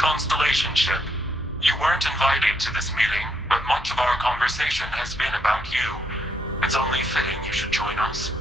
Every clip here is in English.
Constellation ship. You weren't invited to this meeting, but much of our conversation has been about you. It's only fitting you should join us.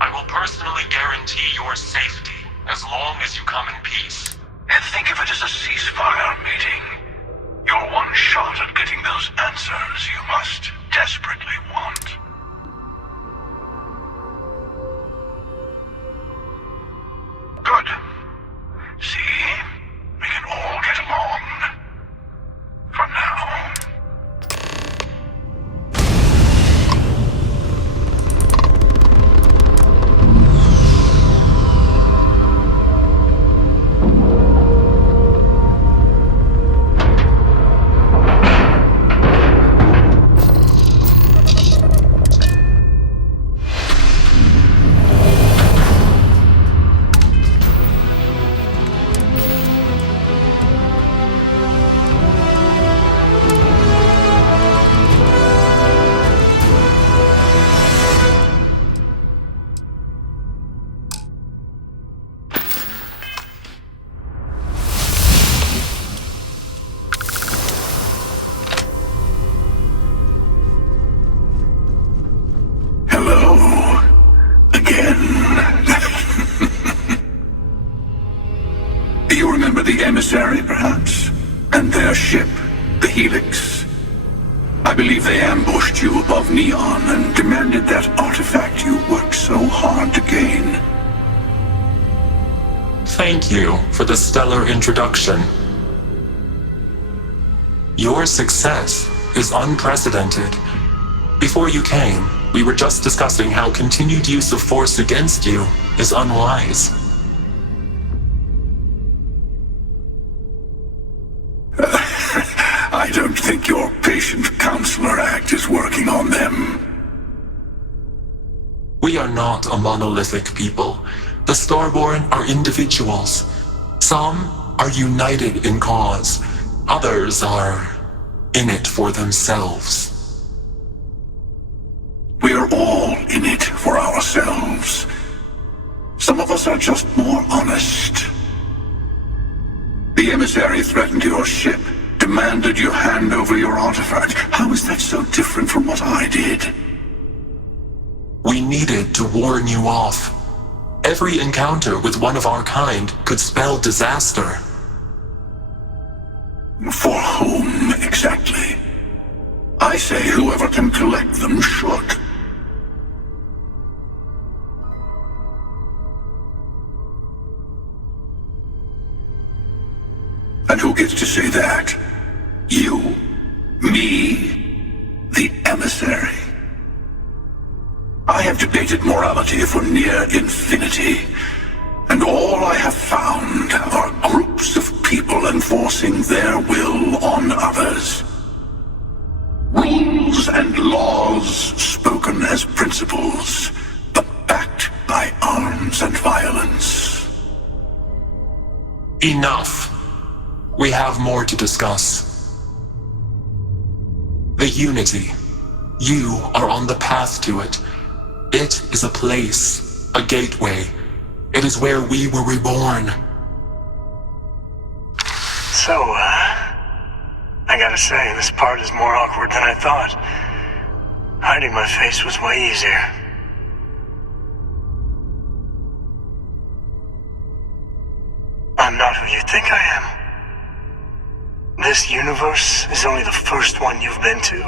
I will personally guarantee your safety as long as you come in peace. And think of it as a ceasefire meeting. Your one shot at getting those answers you must desperately want. Good. See? We can all get along. For now. You remember the Emissary, perhaps? And their ship, the Helix? I believe they ambushed you above Neon and demanded that artifact you worked so hard to gain. Thank you for the stellar introduction. Your success is unprecedented. Before you came, we were just discussing how continued use of force against you is unwise. I don't think your patient counselor act is working on them. We are not a monolithic people. The Starborn are individuals. Some are united in cause. Others are in it for themselves. We're all in it for ourselves. Some of us are just more honest. The Emissary threatened your ship, demanded you hand over your artifact. How is that so different from what I did? We needed to warn you off. Every encounter with one of our kind could spell disaster. For whom, exactly? I say whoever can collect them should. And who gets to say that? You? Me? The Emissary? I have debated morality for near infinity, and all I have found are groups of people enforcing their will on others. Rules and laws spoken as principles, but backed by arms and violence. Enough. We have more to discuss. The Unity. You are on the path to it. It is a place, a gateway. It is where we were reborn. So, I gotta say, this part is more awkward than I thought. Hiding my face was way easier. I'm not who you think I am. This universe is only the first one you've been to.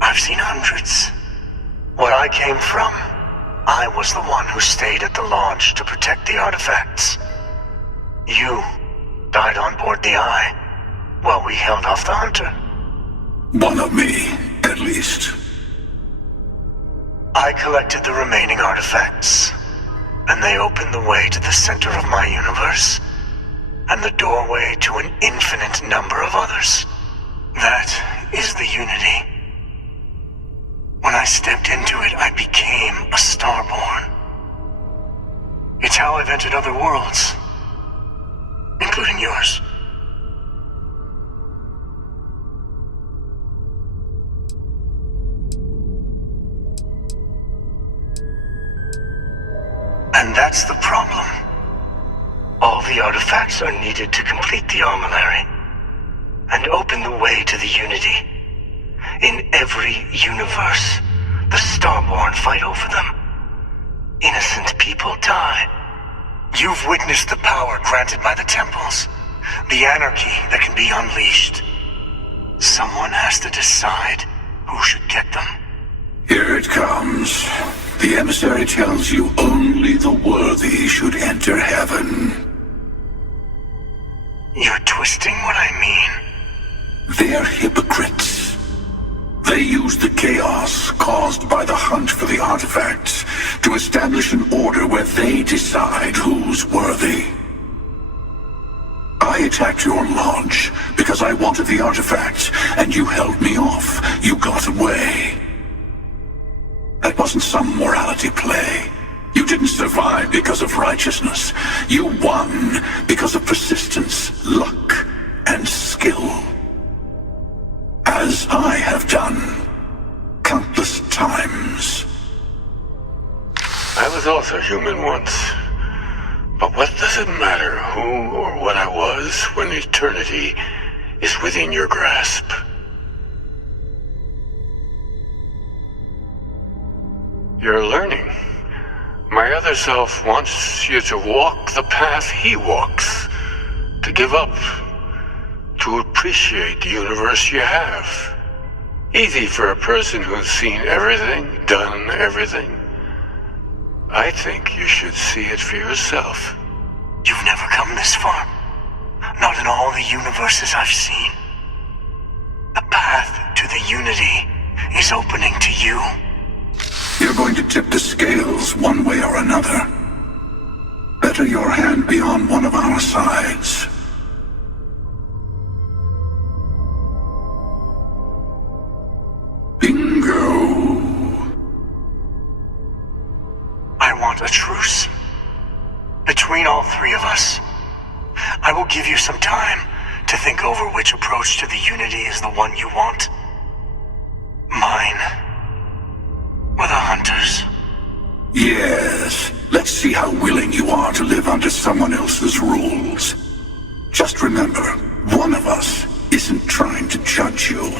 I've seen hundreds. Where I came from, I was the one who stayed at the launch to protect the artifacts. You died on board the Eye, while we held off the Hunter. One of me, at least. I collected the remaining artifacts, and they opened the way to the center of my universe, and the doorway to an infinite number of others. That is the Unity. When I stepped into it, I became a Starborn. It's how I've entered other worlds, including yours. And that's the problem. All the artifacts are needed to complete the armillary and open the way to the Unity. In every universe, the Starborn fight over them. Innocent people die. You've witnessed the power granted by the temples, the anarchy that can be unleashed. Someone has to decide who should get them. Here it comes. The emissary tells you only the worthy should enter heaven. You're twisting what I mean. They're hypocrites. They use the chaos caused by the hunt for the artifacts to establish an order where they decide who's worthy. I attacked your lodge because I wanted the artifacts, and you held me off. You got away. That wasn't some morality play. You didn't survive because of righteousness. You won because of persistence, luck, and skill. As I have done countless times. I was also human once. But what does it matter who or what I was when eternity is within your grasp? You're learning. My other self wants you to walk the path he walks, to give up, to appreciate the universe you have. Easy for a person who's seen everything, done everything. I think you should see it for yourself. You've never come this far. Not in all the universes I've seen. The path to the Unity is opening to you. You're going to tip the scales one way or another. Better your hand be on one of our sides. Bingo. I want a truce. Between all three of us. I will give you some time to think over which approach to the Unity is the one you want. Mine. Or the Hunters. Yes. Let's see how willing you are to live under someone else's rules. Just remember, one of us isn't trying to judge you.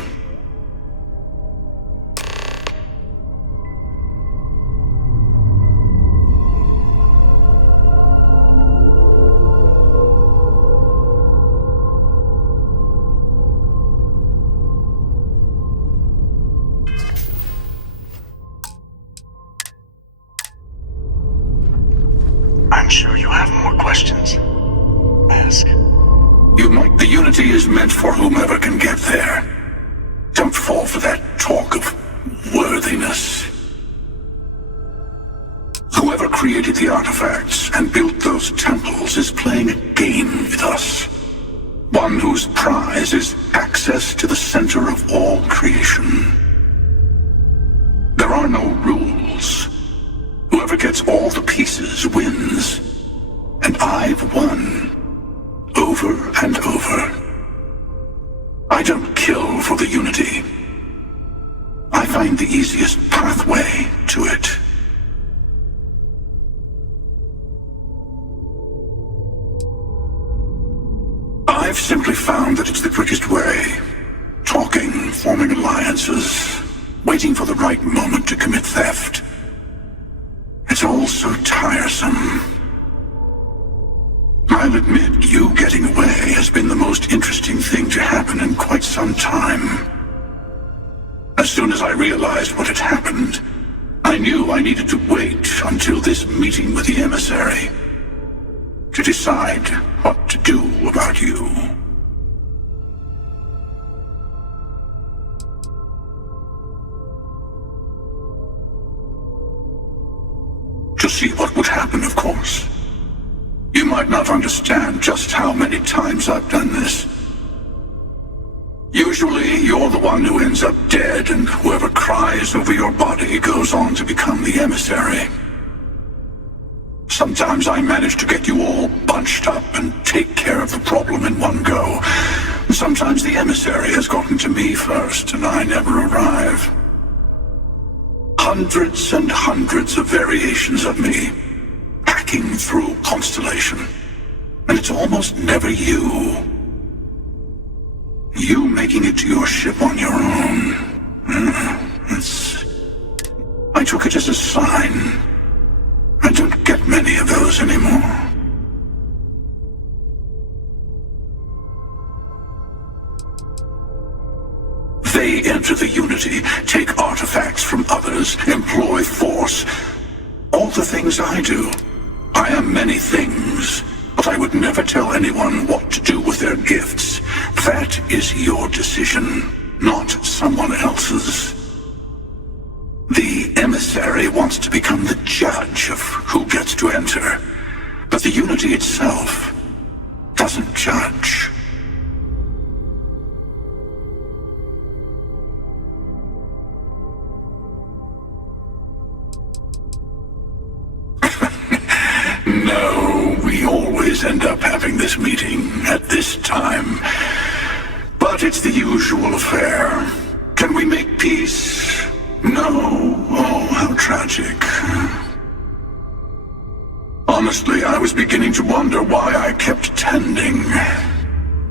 I'm sure you have more questions. Ask. The Unity is meant for whomever can get there. Don't fall for that talk of worthiness. Whoever created the artifacts and built those temples is playing a game with us. One whose prize is access to the center of all creation. There are no rules. Whoever gets all the pieces wins. And I've won. Over and over. I don't kill for the Unity. I find the easiest pathway to it. I've simply found that it's the quickest way. Talking, forming alliances, waiting for the right moment to commit theft. It's all so tiresome. I'll admit, you getting away has been the most interesting thing to happen in quite some time. As soon as I realized what had happened, I knew I needed to wait until this meeting with the Emissary to decide what to do about you. To see what would happen, of course. You might not understand just how many times I've done this. Usually, you're the one who ends up dead, and whoever cries over your body goes on to become the Emissary. Sometimes I manage to get you all bunched up and take care of the problem in one go. Sometimes the Emissary has gotten to me first, and I never arrive. Hundreds and hundreds of variations of me, hacking through Constellation. and it's almost never you. You making it to your ship on your own. I took it as a sign. I don't get many of those anymore. They enter the Unity, take artifacts from others, employ force. All the things I do. I am many things, but I would never tell anyone what to do with their gifts. That is your decision, not someone else's. The Emissary wants to become the judge of who gets to enter, but the Unity itself doesn't judge. No, we always end up having this meeting at this time. But it's the usual affair. Can we make peace? No. Oh, how tragic. Honestly, I was beginning to wonder why I kept tending.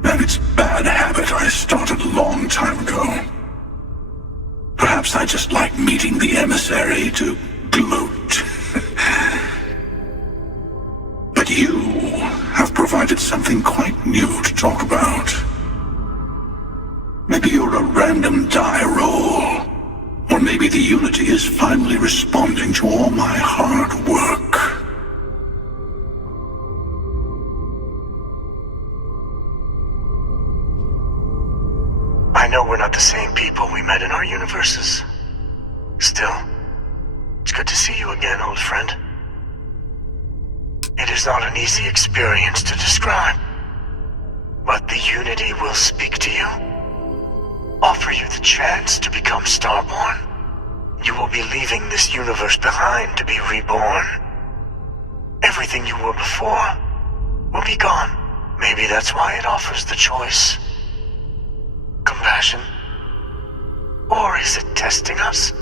And it's a bad habit I started a long time ago. Perhaps I just like meeting the Emissary to gloat. But you have provided something quite new to talk about. Maybe you're a random die roll. Or maybe the Unity is finally responding to all my hard work. I know we're not the same people we met in our universes. Still, it's good to see you again, old friend. It is not an easy experience to describe, but the Unity will speak to you, offer you the chance to become Starborn. You will be leaving this universe behind to be reborn. Everything you were before will be gone. Maybe that's why it offers the choice. Compassion? Or is it testing us?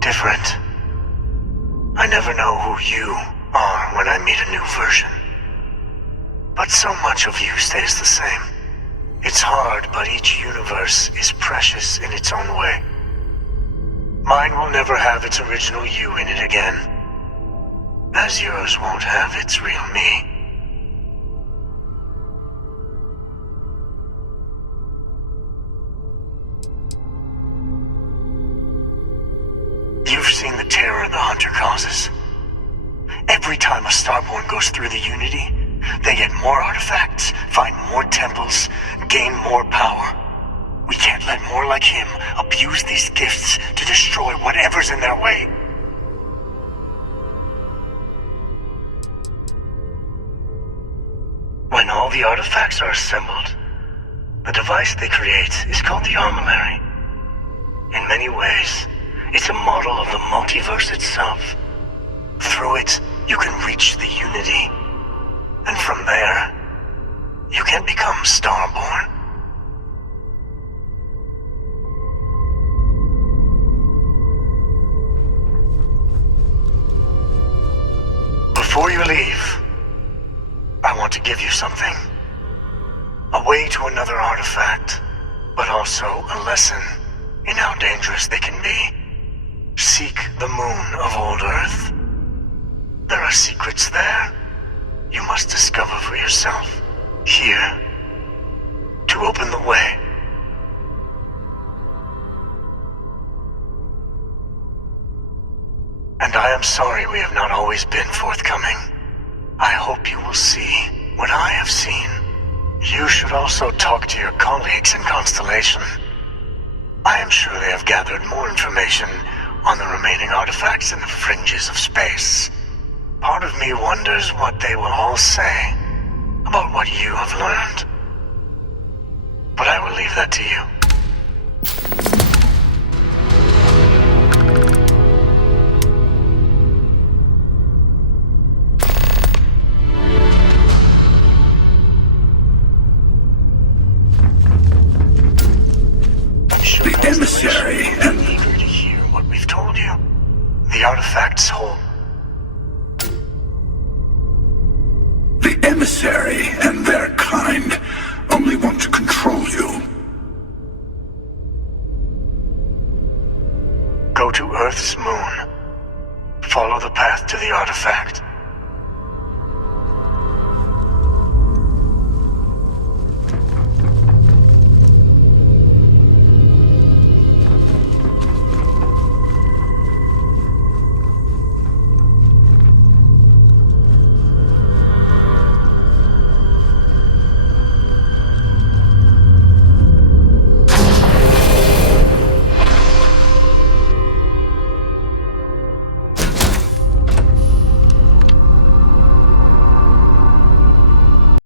Different. I never know who you are when I meet a new version. But so much of you stays the same. It's hard, but each universe is precious in its own way. Mine will never have its original you in it again, as yours won't have its real me. You've seen the terror the Hunter causes. Every time a Starborn goes through the Unity, they get more artifacts, find more temples, gain more power. We can't let more like him abuse these gifts to destroy whatever's in their way. When all the artifacts are assembled, the device they create is called the Armillary. In many ways, it's a model of the multiverse itself. Through it, you can reach the Unity. And from there, you can become Starborn. Before you leave, I want to give you something. A way to another artifact, but also a lesson in how dangerous they can be. Seek the moon of old Earth. There are secrets there you must discover for yourself. Here. To open the way. And I am sorry we have not always been forthcoming. I hope you will see what I have seen. You should also talk to your colleagues in Constellation. I am sure they have gathered more information on the remaining artifacts in the fringes of space. Part of me wonders what they will all say about what you have learned. But I will leave that to you. The Emissary and eager to hear what we've told you. The artifact Emissary and their kind only want to control you. Go to Earth's moon. Follow the path to the artifact.